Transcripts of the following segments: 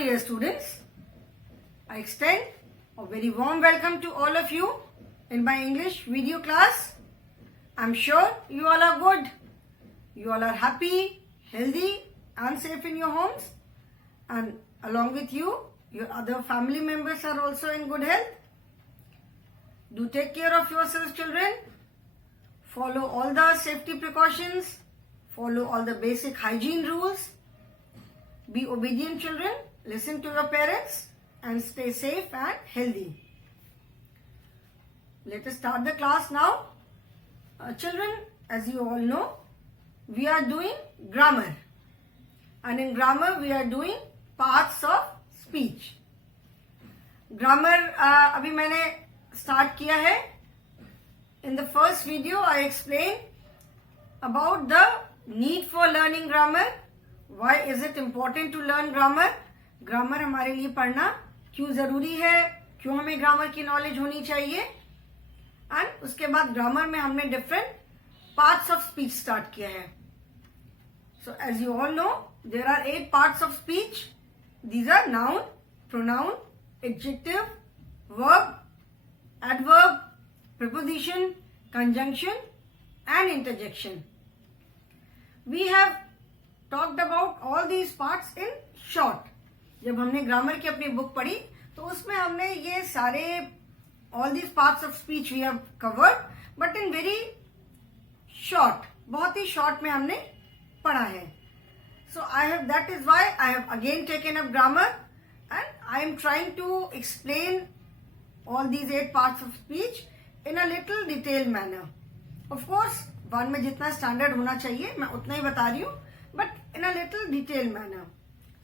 dear students, I extend a very warm welcome to all of you in my English video class. I'm sure you all are good. You all are happy, healthy and safe in your homes, and along with you, your other family members are also in good health. Do take care of yourselves, children. Follow all the safety precautions. Follow all the basic hygiene rules. Be obedient, children. Listen to your parents and stay safe and healthy. Let us start the class now. Children, as you all know, we are doing grammar. And in grammar, we are doing parts of speech. Grammar अभी मैंने start किया है. In the first video, I explained about the need for learning grammar. Why is it important to learn grammar? Grammar हमारे लिए पढ़ना क्यों जरूरी है, क्यों हमें ग्रामर की नॉलेज होनी चाहिए. एंड उसके बाद ग्रामर में हमने different parts of speech start किया है. So as you all know, there are 8 parts of speech. These are noun, pronoun, adjective, verb, adverb, preposition, conjunction and interjection. We have talked about all these parts in short. जब हमने grammar की अपनी book पढ़ी तो उसमें हमने ये सारे all these parts of speech we have covered, but in very short, बहुत ही short में हमने पढ़ा है. So that is why I have again taken up grammar and I am trying to explain all these 8 parts of speech in a little detailed manner. Of course, one में जितना standard होना चाहिए मैं उतना ही बता रही हूँ, but in a little detailed manner.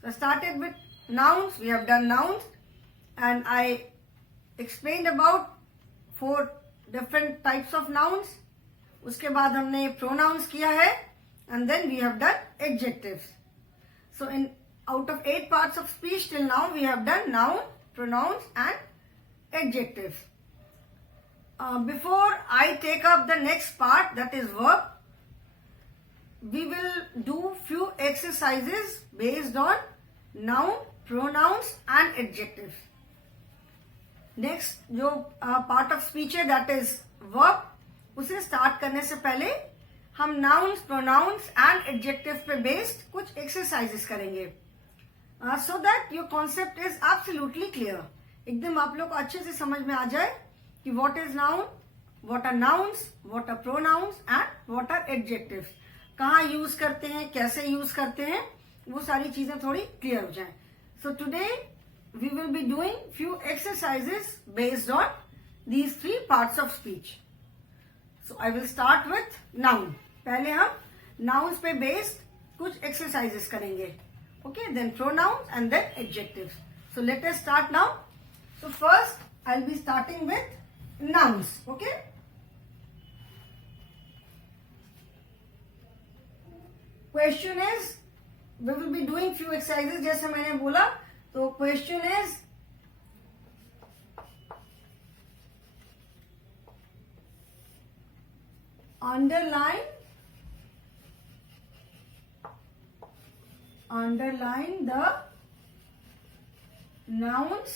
So I started with nouns. We have done nouns and I explained about 4 different types of nouns. उसके बाद हमने pronouns किया है and then we have done adjectives. So out of 8 parts of speech till now we have done noun, pronouns and adjectives. Before I take up the next part, that is verb, we will do few exercises based on noun, pronouns and adjectives. Next जो part of speech है, that is verb, उसे start करने से पहले हम nouns, pronouns and adjectives पे based कुछ exercises करेंगे, so that your concept is absolutely clear. एकदम आप लोग को अच्छे से समझ में आ जाए कि what is noun, what are nouns, what are pronouns and what are adjectives. कहाँ यूज करते हैं, कैसे यूज करते हैं, वो सारी चीजें थोड़ी क्लियर हो जाए. So today we will be doing few exercises based on these 3 parts of speech. So I will start with noun. पहले हम nouns पे based कुछ exercises करेंगे. Okay, then pronouns and then adjectives. So let us start now. So first I'll be starting with nouns. Okay. Question is, we will be doing few exercises जैसे मैंने बोला. तो question is, underline the nouns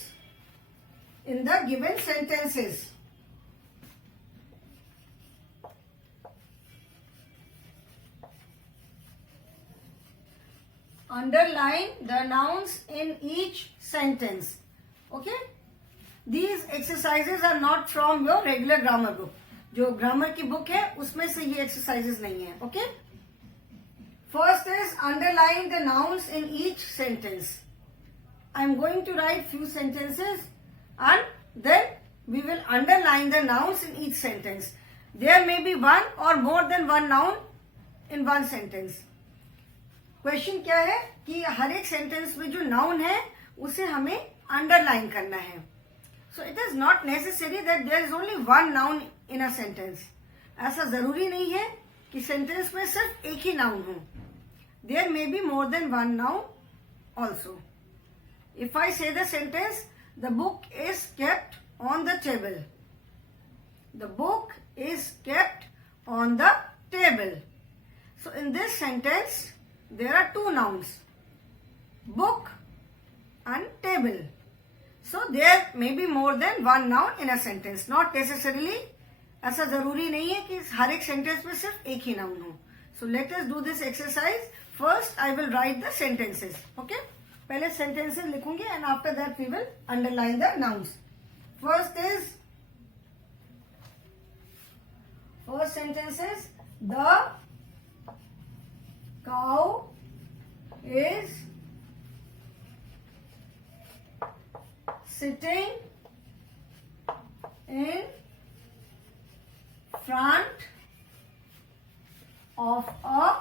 in the given sentences. Underline the nouns in each sentence. Okay? These exercises are not from your regular grammar book. जो grammar की book है उसमें से ये exercises नहीं है. Okay? First is underline the nouns in each sentence. I am going to write few sentences and then we will underline the nouns in each sentence. There may be one or more than one noun in one sentence. Question क्या है कि हर एक sentence में जो noun है उसे हमें underline करना है. So it is not necessary that there is only one noun in a sentence. ऐसा जरूरी नहीं है कि सेंटेंस में सिर्फ एक ही नाउन हो. There may be more than one noun also. If I say the sentence, the book is kept on the table. The book is kept on the table. So in this sentence there are 2 nouns, book and table. So there may be more than one noun in a sentence. Not necessarily, ऐसा जरूरी नहीं है कि हर एक sentence में सिर्फ एक ही नाउन हो. So let us do this exercise. First I will write the sentences. Okay? पहले sentences लिखूंगी and after that we will underline the nouns. First sentence is the cow is sitting in front of a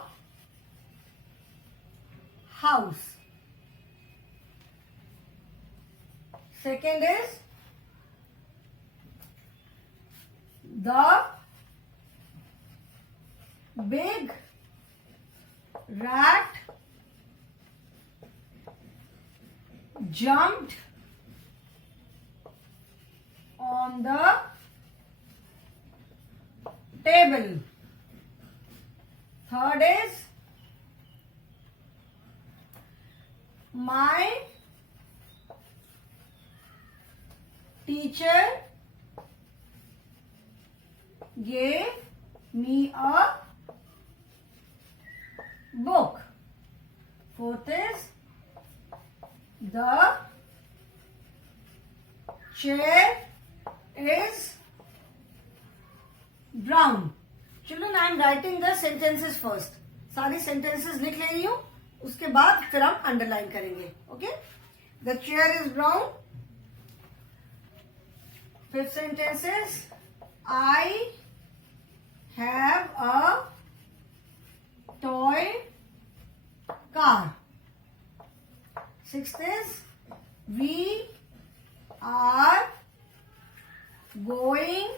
house. Second is the big rat jumped on the table. Third is my teacher gave me a book. Fourth is the chair is brown. Children, I am writing the sentences first. सारी sentences लिख ले रही हूँ, उसके बाद फिर हम underline करेंगे. Okay? The chair is brown. Fifth sentence is I have a toy car. Sixth is we are going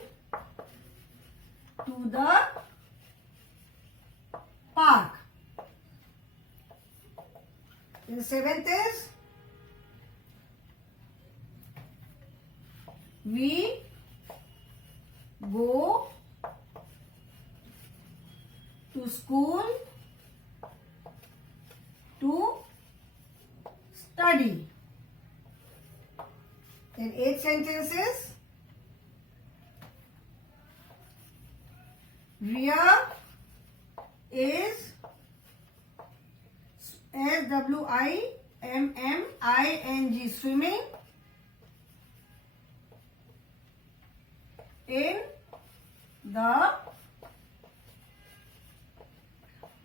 to the park. And seventh is we go to school to study. Then eighth sentence is Ria is SWIMMING swimming in the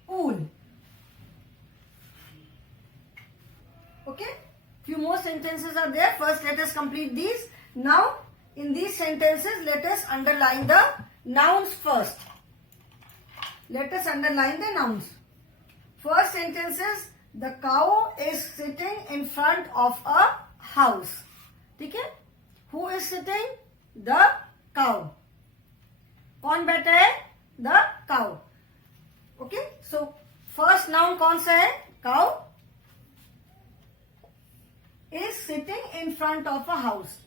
pool. Okay, few more sentences are there. First let us complete these. Now in these sentences let us underline the nouns first. Let us underline the nouns. First sentence is the cow is sitting in front of a house. ठीक है? Who is sitting? The cow. कौन बैठा है? The cow. Okay? So first noun कौन सा है? Cow is sitting in front of a house.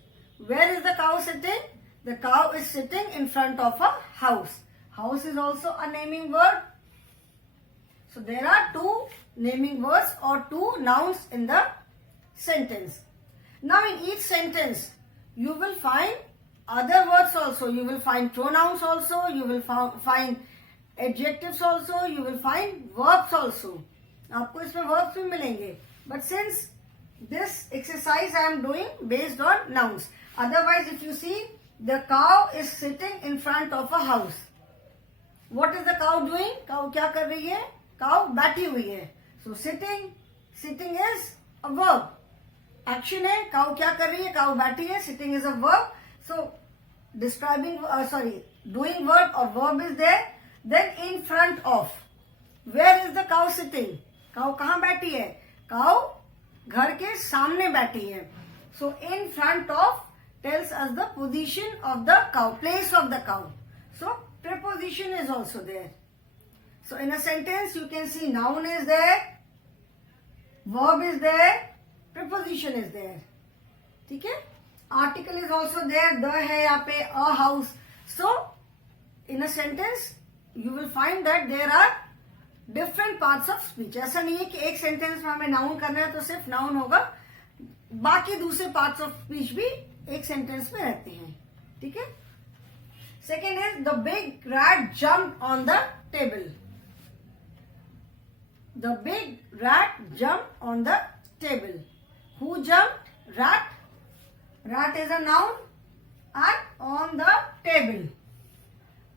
Where is the cow sitting? The cow is sitting in front of a house. House is also a naming word. So there are two naming words or two nouns in the sentence. Now in each sentence you will find other words also. You will find pronouns also. You will find adjectives also. You will find verbs also. आपको इसमें verbs भी मिलेंगे. But since this exercise I am doing based on nouns. Otherwise if you see the cow is sitting in front of a house. What is the cow doing? Cow क्या कर रही है? Cow बैठी हुई है. So sitting is a verb. Action है. Cow क्या कर रही है? Cow बैठी है. Sitting is a verb. So doing word or verb is there. Then in front of. Where is the cow sitting? Cow कहाँ बैठी है? Cow घर के सामने बैठी है. So in front of tells us the position of the cow, place of the cow. So preposition is also there. So in a sentence you can see noun is there, verb is there, preposition is there. ठीक है? Article is also there. The है यहाँ पे, a house. So in a sentence you will find that there are different parts of speech. ऐसा नहीं है कि एक sentence में हमें noun करना है तो सिर्फ noun होगा. बाकी दूसरे पार्ट्स ऑफ स्पीच भी एक सेंटेंस में रहते हैं. ठीक है. Second is the big rat jump on the table. The big rat jump on the table. Who jumped? Rat. Rat is a noun and on the table.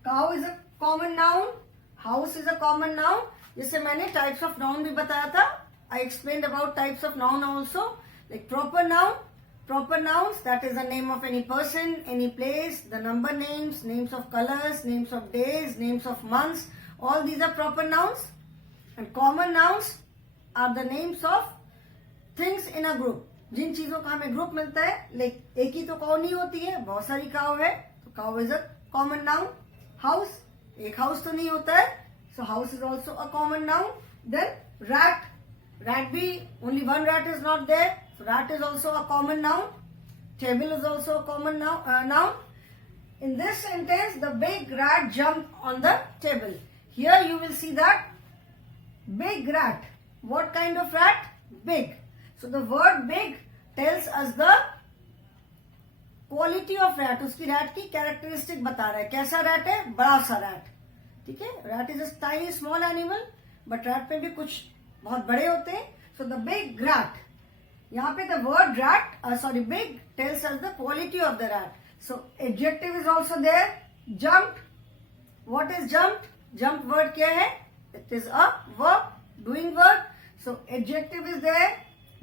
Cow is a common noun. House is a common noun. जिससे मैंने types of noun भी बताया था. I explained about types of noun also. Like proper noun. Proper nouns, that is the name of any person, any place, the number names, names of colors, names of days, names of months. All these are proper nouns. And common nouns are the names of things in a group. जिन चीजों का हमें group मिलता है, like एक ही तो cow नहीं होती है, बहुत सारी काउ है, तो cow is a common noun. House, एक हाउस तो नहीं होता है, so house is also a common noun. Then rat, rat भी only one rat is not there, so rat is also a common noun. Table is also a common noun. In this sentence, the big rat jumped on the table. Here you will see that big rat. What kind of rat? Big. So the word big tells us the quality of rat. उसकी rat की characteristic बता रहा है. कैसा rat है? बड़ा सा rat. ठीक है. Rat is a tiny small animal, but rat में भी कुछ बहुत बड़े होते हैं. So the big rat. यहाँ पे the word rat, big tells us the quality of the rat. So adjective is also there. Jumped. What is jumped? Jump word क्या है? It is a verb, doing verb. So adjective is there.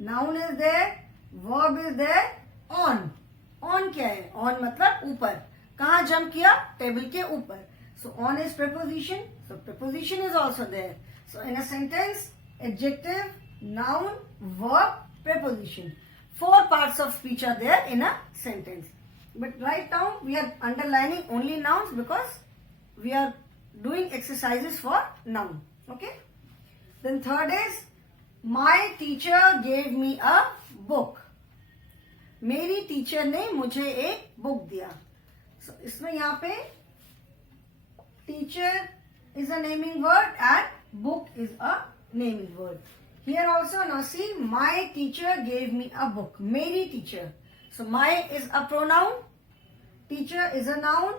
Noun is there, verb is there, on. On क्या है? On मतलब ऊपर. कहाँ jump किया? Table के ऊपर. So on is preposition. So preposition is also there. So in a sentence, adjective, noun, verb, preposition. 4 parts of speech are there in a sentence. But right now we are underlining only nouns because we are doing exercises for noun. Okay? Then third is My teacher gave me a book. मेरी teacher ने मुझे एक book दिया. So, इसमें यहाँ पे teacher is a naming word and book is a naming word. Here also now see my teacher gave me a book. मेरी teacher. So my is a pronoun. Teacher is a noun.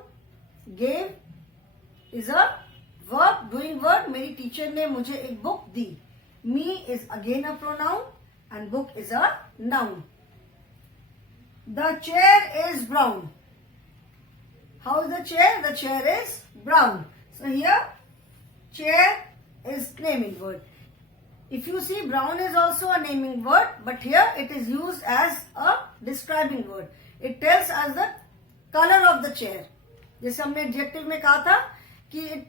Gave is a verb, doing verb. मेरी teacher ने मुझे एक book the. Me is again a pronoun and book is a noun. The chair is brown. How is the chair? The chair is brown. So here chair is naming word. If you see brown is also a naming word, but here it is used as a describing word. It tells us the color of the chair. जैसे हमने adjective में कहा था कि it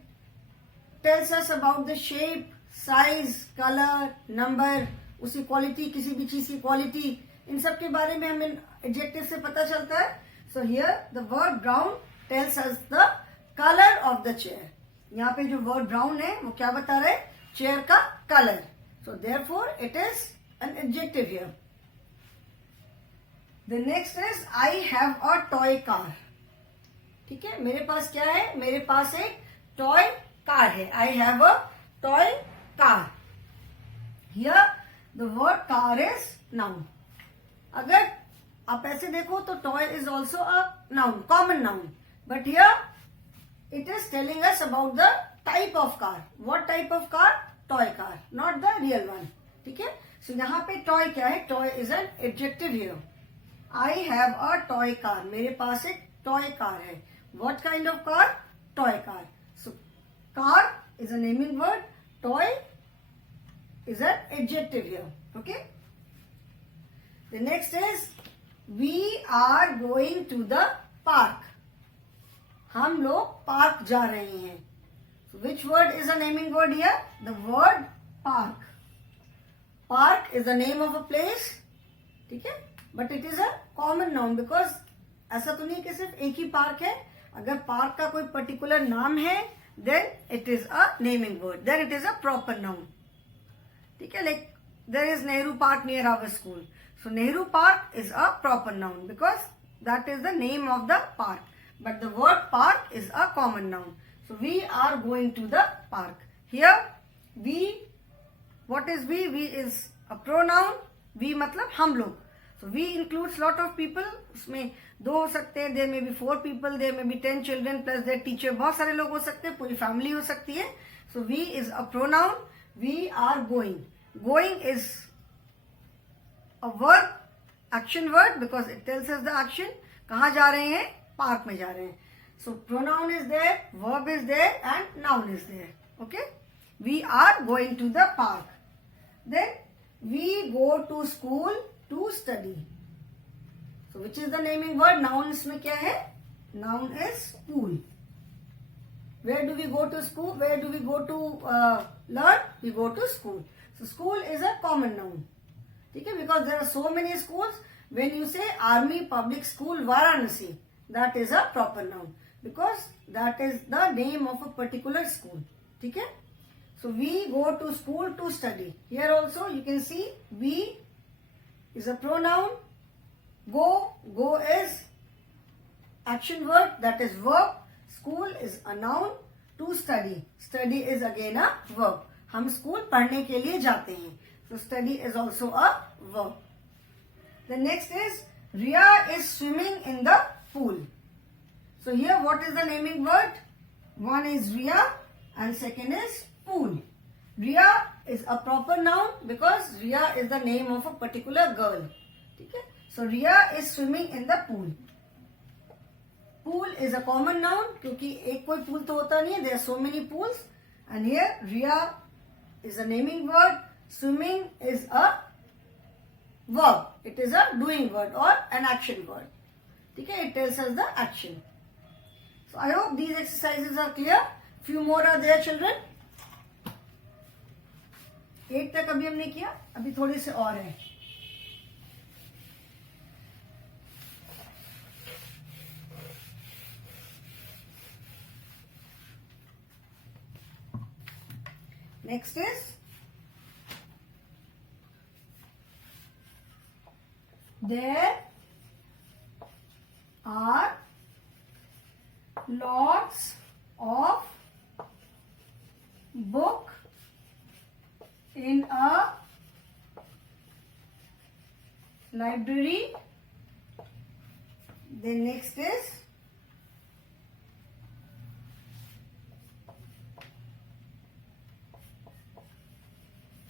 tells us about the shape, size, colour, number, उसी quality, किसी भी चीज की क्वालिटी, इन सब के बारे में हमें एडजेक्टिव से पता चलता है. So here the word brown tells us the colour of the chair. यहाँ पे जो वर्ड ब्राउन है वो क्या बता रहे हैं? चेयर का colour. So therefore it is an adjective here. The next is I have a toy car. ठीक है, मेरे पास क्या है? मेरे पास एक टॉय कार है. I have a toy car. Here the word car is noun. अगर आप ऐसे देखो तो toy is also a noun, common noun. But here it is telling us about the type of car. What type of car? Toy car, not the real one. ठीक है? So यहाँ पे toy क्या है? Toy is an adjective here. I have a toy car. मेरे पास एक toy car है. What kind of car? Toy car. So car is a naming word. Toy is an adjective here. Okay. The next is we are going to the park. हम लोग park जा रहे हैं. So which word is a naming word here? The word park. Park is the name of a place. ठीक है? But it is a common noun because ऐसा तो नहीं कि सिर्फ एक ही पार्क है. अगर पार्क का कोई पर्टिकुलर नाम है then it is a naming word. Then it is a proper noun. ठीक है, like there is Nehru Park near our school. So Nehru Park is a proper noun because that is the name of the park. But the word park is a common noun. So we are going to the park. Here we, what is we? We is a pronoun. We मतलब हम लोग. So we includes lot of people. उसमें 2 हो सकते हैं, there may be 4 people, there may be 10 children plus their teacher. बहुत सारे लोग हो सकते हैं, पूरी family हो सकती है. So we is a pronoun. We are going. Going is a verb, action word, because it tells us the action. कहाँ जा रहे हैं? Park में जा रहे हैं. So pronoun is there, verb is there, and noun is there. Okay? We are going to the park. Then we go to school to study. So which is the naming word? Noun इसमें क्या है? Noun is school. Where do we go to school? Where do we go to learn? We go to school. So school is a common noun. ठीक है? Because there are so many schools. When you say Army Public School Varanasi, that is a proper noun. Because that is the name of a particular school. ठीक है? So we go to school to study. Here also you can see we is a pronoun. Go is action word, that is verb. School is a noun. To study. Study is again a verb. हम school पढ़ने के लिए जाते हैं. So study is also a verb. The next is Riya is swimming in the pool. So here what is the naming word? One is Riya and second is pool. Riya is a proper noun because Riya is the name of a particular girl. ठीक है? So Riya is swimming in the pool. Pool is a common noun क्योंकि एक कोई pool तो होता नहीं है. There are so many pools. And here Riya is a naming word. Swimming is a verb. It is a doing word or an action word. ठीक है? It tells us the action. So I hope these exercises are clear. Few more are there, children. 8 तक अभी हमने किया, अभी थोड़े से और हैं. Next is there are lots of book in a library. Then next is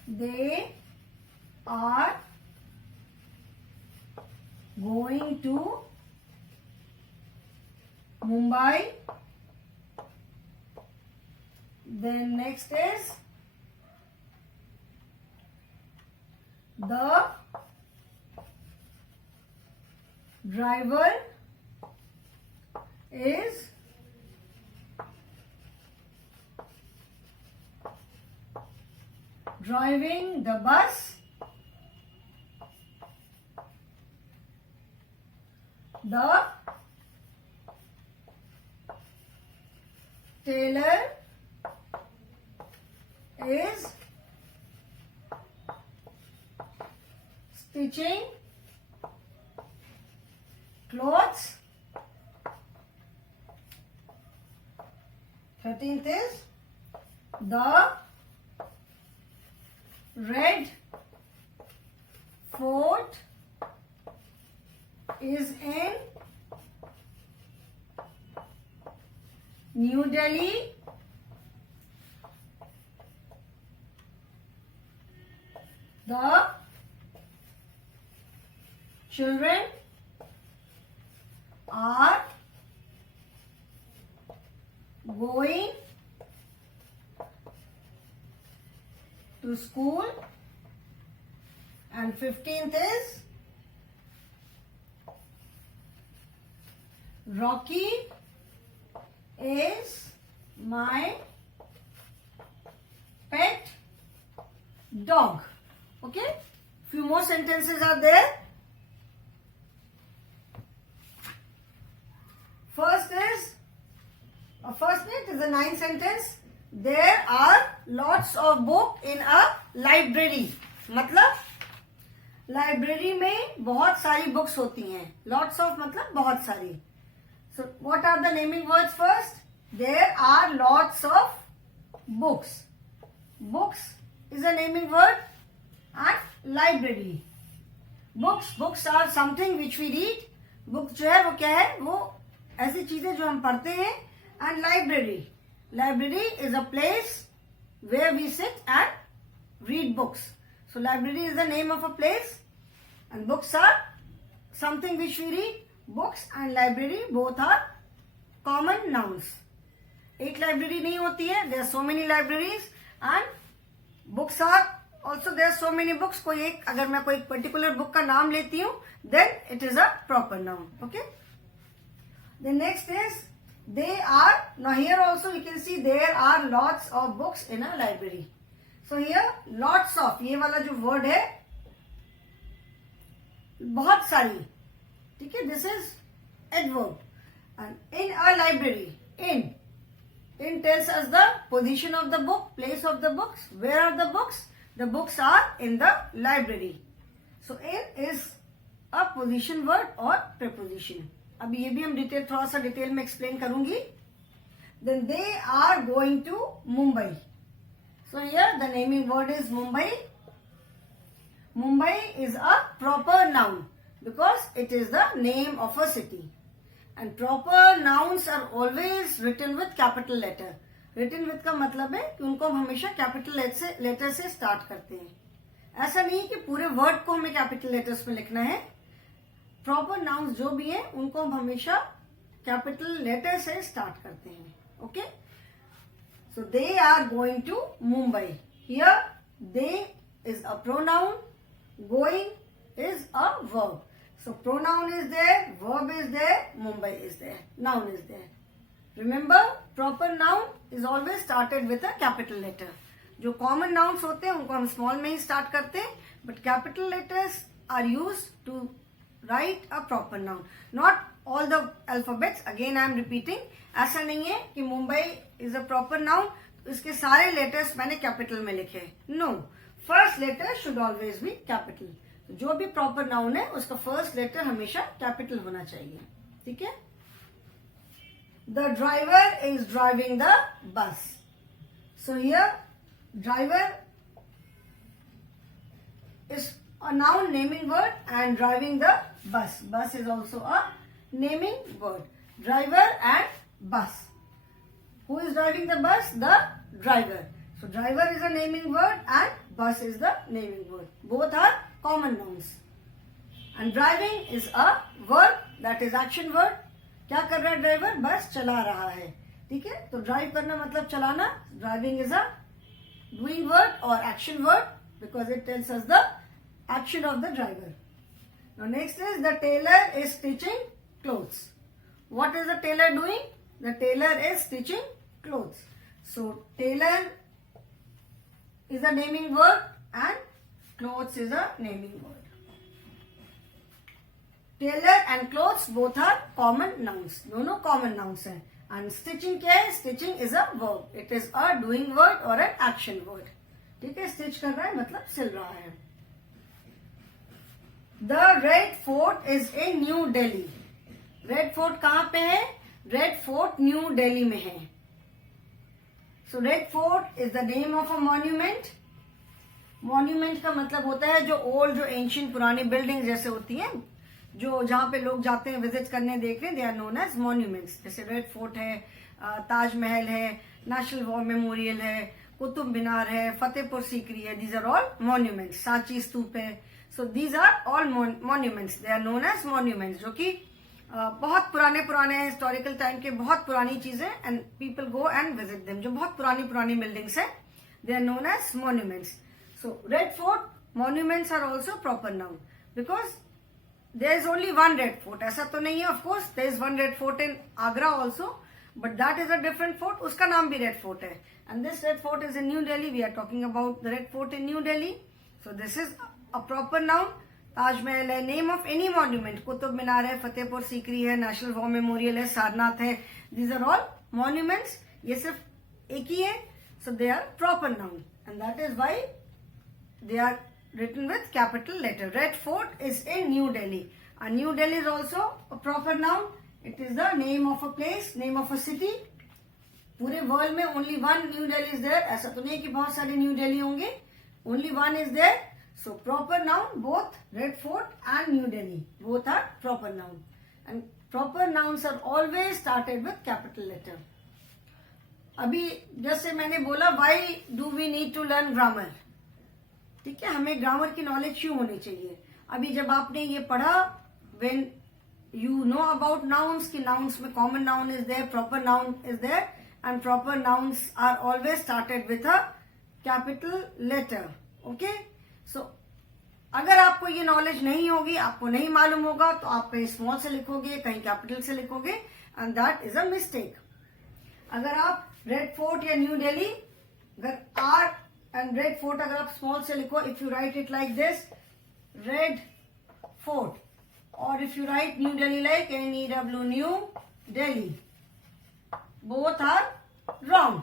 they are going to Mumbai. Then next is the driver is driving the bus. The tailor is stitching clothes. 13th is the Red Fort is in New Delhi. The children are going to school. And 15th is Rocky is my pet dog. Okay? Few more sentences are there. First it is the 9th sentence. There are lots of books in a library. मतलब library में बहुत सारी books होती हैं. Lots of मतलब बहुत सारी. So what are the naming words? First, there are lots of books. Books is a naming word and library. Books are something which we read. Books जो है वो क्या है, वो ऐसी चीजें जो हम पढ़ते हैं. And library is a place where we sit and read books. So library is the name of a place, and books are something which we read. Books and library both are common nouns. एक library नहीं होती है. There are so many libraries, and books are also there are so many books. कोई एक, अगर मैं कोई particular book का नाम लेती हूँ, then it is a proper noun. Okay. The next is they are. Now here also you can see there are lots of books in a library. So here lots of, ये वाला जो word है, बहुत सारी, ठीक है. This is adverb. And in a library, in tells us the position of the book, place of the books. Where are the books? The books are in the library. So in is a position word or preposition. अभी ये भी हम detail, थोड़ा सा detail में explain करूंगी. Then they are going to Mumbai. So here the naming word is Mumbai. Mumbai is a proper noun because it is the name of a city. And proper nouns are always written with capital letter. Written with का मतलब है कि उनको हम हमेशा capital letter से start करते हैं. ऐसा नहीं कि पूरे वर्ड को हमें कैपिटल लेटर्स में लिखना है. प्रॉपर नाउन्स जो भी हैं उनको हम हमेशा कैपिटल लेटर से स्टार्ट करते हैं. Okay. So they are going to Mumbai. Here they is a pronoun, going is a verb. So pronoun is there, verb is there, Mumbai is there, noun is there. Remember, proper noun is always started with a capital letter. जो common nouns होते हैं उनको हम small में ही start करते हैं, but capital letters are used to write a proper noun. Not all the alphabets. Again I am repeating. ऐसा नहीं है कि Mumbai is a proper noun, इसके सारे letters मैंने capital में लिखे. No, first letter should always be capital. जो भी प्रॉपर नाउन है उसका फर्स्ट लेटर हमेशा कैपिटल होना चाहिए. ठीक है. The driver is driving the bus. So here driver is a noun naming word and driving the bus. Bus is also a naming word. Driver and bus. Who is driving the bus? The driver. So driver is a naming word and bus is the naming word. Both are common nouns. And driving is a verb, that is action word. क्या कर रहा है driver? बस चला रहा है. ठीक है. तो ड्राइव करना मतलब चलाना. Driving is a doing word or action word because it tells us the action of the driver. Now next is the tailor is stitching clothes. What is the tailor doing? The tailor is stitching clothes. So tailor is a naming word and clothes is a naming word. Tailor and clothes both are common nouns. दोनों common nouns हैं. And stitching क्या है? Stitching is a verb. It is a doing word or an action word. ठीक है. Stitch कर रहा है मतलब सिल रहा है. The Red Fort is in New Delhi. Red Fort कहाँ पे है? Red Fort New Delhi में है. So Red Fort is the name of a monument. Monument का मतलब होता है जो old, जो ancient, पुरानी बिल्डिंग जैसे होती हैं, जो जहाँ पे लोग जाते हैं विजिट करने, देखने. They are known as monuments. जैसे रेड फोर्ट है, ताजमहल है, नेशनल वॉर मेमोरियल है, कुतुब मीनार है, फतेहपुर सीकरी है. These are all monuments. Sanchi stupa है. So these are all monuments. They are known as monuments. जो कि बहुत पुराने हिस्टोरिकल टाइम के बहुत पुरानी चीजें and people go and visit them. जो बहुत पुरानी बिल्डिंग्स है, they are known as monuments. So Red Fort, monuments are also proper noun because there is only one Red Fort. ऐसा तो नहीं है. Of course there is one Red Fort in Agra also, but that is a different fort. उसका नाम भी Red Fort है. And this Red Fort is in New Delhi. We are talking about the Red Fort in New Delhi. So this is a proper noun. Taj Mahal है, name of any monument. Qutub Minar है, फतेहपुर सीकरी है, national war memorial है, सारनाथ है. These are all monuments. ये सिर्फ एक ही है. So they are proper noun and that is why they are written with capital letter. Red Fort is in New Delhi. And New Delhi is also a proper noun. It is the name of a place, name of a city. पूरे world में only one New Delhi is there. ऐसा तो नहीं कि बहुत सारे New Delhi होंगे. Only one is there. So proper noun, both Red Fort and New Delhi, both are proper noun. And proper nouns are always started with capital letter. अभी जैसे मैंने बोला why do we need to learn grammar? ठीक है, हमें grammar की knowledge क्यों होनी चाहिए? अभी जब आपने ये पढ़ा, when you know about nouns, कि nouns में common noun is there, proper noun is there, and proper nouns are always started with a capital letter. Okay? So अगर आपको ये नॉलेज नहीं होगी, आपको नहीं मालूम होगा, तो आप कहीं स्मॉल से लिखोगे, कहीं कैपिटल से लिखोगे, and that is a mistake. अगर आप रेड फोर्ट या न्यू दिल्ली, अगर आर एंड रेड फोर्ट अगर आप स्मॉल से लिखो, if you write it like this, Red Fort, और if you write New Delhi like NEW, New Delhi, both are wrong.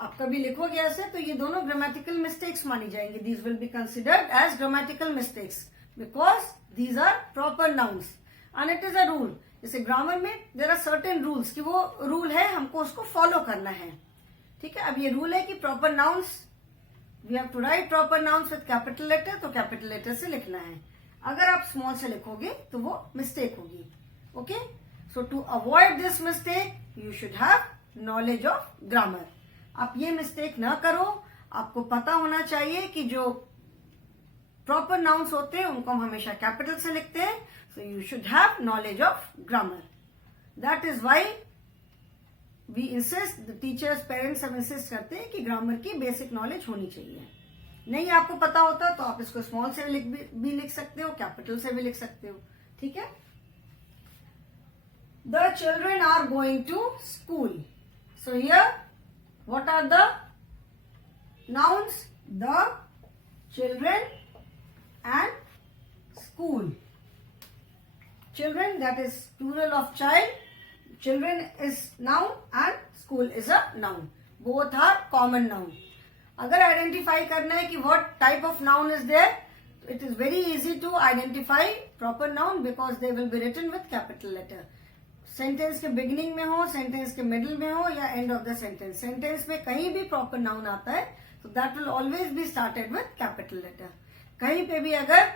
आप कभी लिखोगे ऐसे तो ये दोनों ग्रामेटिकल मिस्टेक्स मानी जाएंगे. These will be considered as grammatical mistakes because these are proper nouns and it is a rule. जैसे ग्रामर में देयर आर सर्टेन रूल्स कि वो रूल है, हमको उसको फॉलो करना है. ठीक है, अब ये रूल है कि proper nouns, we have to write proper nouns with capital letter, तो कैपिटल लेटर से लिखना है. अगर आप स्मॉल से लिखोगे तो वो मिस्टेक होगी. Okay, so to avoid this mistake you should have knowledge of grammar. आप ये मिस्टेक ना करो. आपको पता होना चाहिए कि जो प्रॉपर नाउन्स होते हैं उनको हम हमेशा कैपिटल से लिखते हैं. So you should have knowledge of grammar. That is why we insist, the teachers, parents सब इंसिस्ट करते हैं कि ग्रामर की बेसिक नॉलेज होनी चाहिए. नहीं आपको पता होता तो आप इसको स्मॉल से भी लिख सकते हो, कैपिटल से भी लिख सकते हो. ठीक है. The children are going to school. So here what are the nouns? The, children and school. Children, that is plural of child. Children is noun and school is a noun. Both are common noun. अगर identify करना है कि what type of noun is there, it is very easy to identify proper noun because they will be written with capital letter. Sentence के beginning में हो, sentence के middle में हो, या end of the sentence, sentence में कहीं भी प्रॉपर नाउन आता है तो that will always be started with capital letter. कहीं पे भी अगर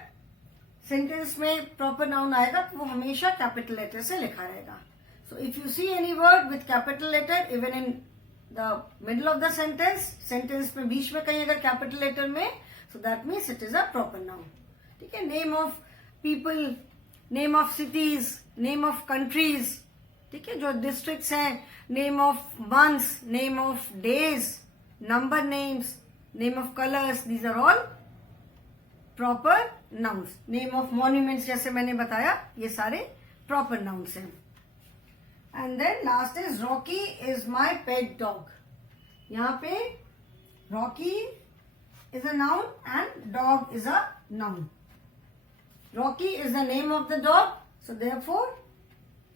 सेंटेंस में प्रॉपर नाउन आएगा तो वो हमेशा कैपिटल लेटर से लिखा रहेगा. So if you see any word with capital letter even in the middle of the sentence, sentence में बीच में कहीं अगर कैपिटल लेटर में, so that means it is a proper noun. ठीक है. Name of people, name of cities, name of countries, ठीक है, जो डिस्ट्रिक्ट्स हैं, name of months, name of days, number names, name of colours, these are all proper nouns. Name of monuments जैसे मैंने बताया, ये सारे प्रॉपर नाउन्स हैं. And then last is Rocky is my pet dog. यहाँ पे Rocky is a noun and dog is a noun. Rocky is the name of the dog, so therefore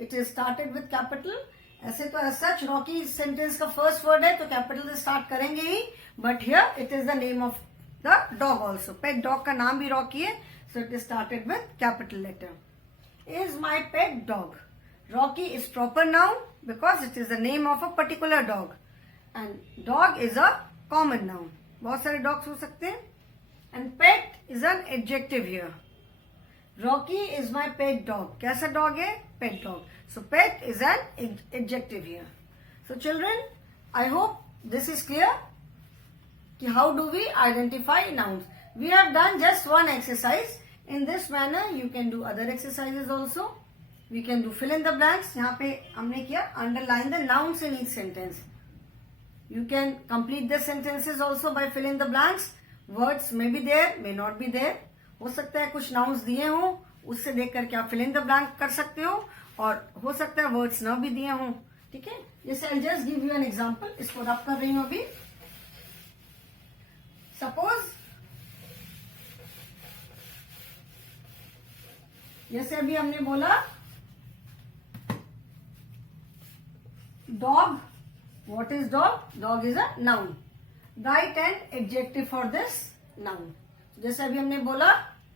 it is started with capital. ऐसे तो as such Rocky sentence का first word है तो capital से start करेंगे ही, but here it is the name of the dog also. Pet dog का नाम भी रॉकी है, so it is started with capital letter. Is my pet dog. Rocky is proper noun because it is the name of a particular dog and dog is a common noun. बहुत सारे dogs हो सकते हैं. And pet is an adjective here. Rocky is my pet dog. कैसा dog है? Pet dog. So pet is an adjective here. So children, I hope this is clear. How do we identify nouns? We have done just one exercise. In this manner, you can do other exercises also. We can do fill in the blanks. यहाँ पे हमने किया underline the nouns in each sentence. You can complete the sentences also by fill in the blanks. Words may be there, may not be there. हो सकता है कुछ nouns दिए हों, उससे देख करके आप फिल इन द ब्लैंक कर सकते हो, और हो सकता है वर्ड्स ना भी दिए हों. ठीक है. जैसे I just give you an example. इसको रब कर रही हूं अभी. सपोज जैसे अभी हमने बोला dog. What is dog? Dog is a noun. Right an adjective for this noun. जैसे अभी हमने बोला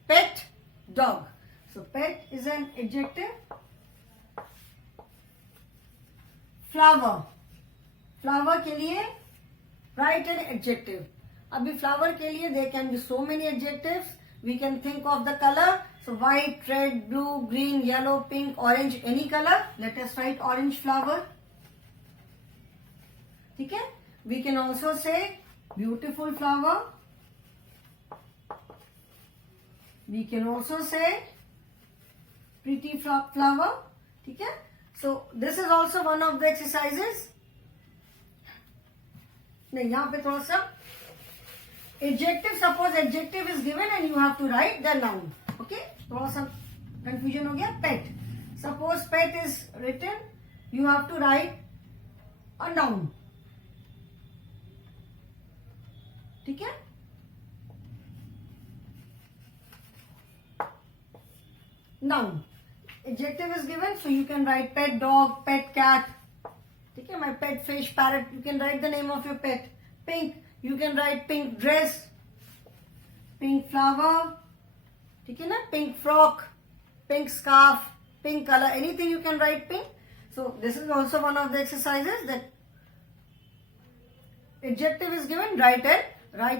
pet dog. So pet is an adjective. Flower. Flower के लिए write an adjective. अभी फ्लावर के लिए there can be so many adjectives. We can think of the color. So white, red, blue, green, yellow, pink, orange, any color. Let us write orange flower. ठीक है? We can also say beautiful flower. We can also say pretty flower. ठीक है? So this is also one of the exercises. नहीं, यहाँ पे थोड़ा सा adjective, suppose adjective is given and you have to write the noun. Okay? थोड़ा सा confusion हो गया. Pet. Suppose pet is written, you have to write a noun. ठीक है? Noun. Adjective is given, so you can write pet dog, pet cat. ठीक है? My pet fish, parrot. You can write the name of your pet. Pink. You can write pink dress, pink flower. ठीक है ना? Pink frock, pink scarf, pink color. Anything you can write pink. So this is also one of the exercises that adjective is given. Write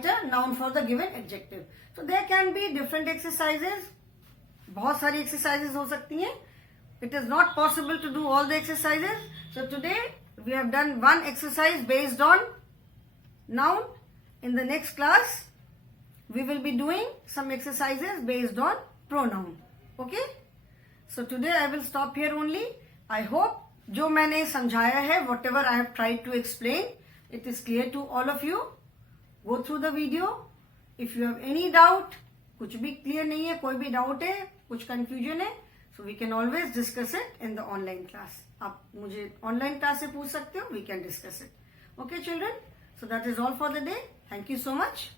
a noun for the given adjective. So there can be different exercises. बहुत सारी exercises हो सकती हैं. It is not possible to do all the exercises. So today we have done one exercise based on noun. In the next class we will be doing some exercises based on pronoun. Okay? So today I will stop here only. I hope जो मैंने समझाया है, whatever I have tried to explain, it is clear to all of you. Go through the video. If you have any doubt, कुछ भी clear नहीं है, कोई भी doubt है, कुछ confusion है, so we can always discuss it in the online class. आप मुझे online class से पूछ सकते हो, we can discuss it. Okay children? So that is all for the day. Thank you so much.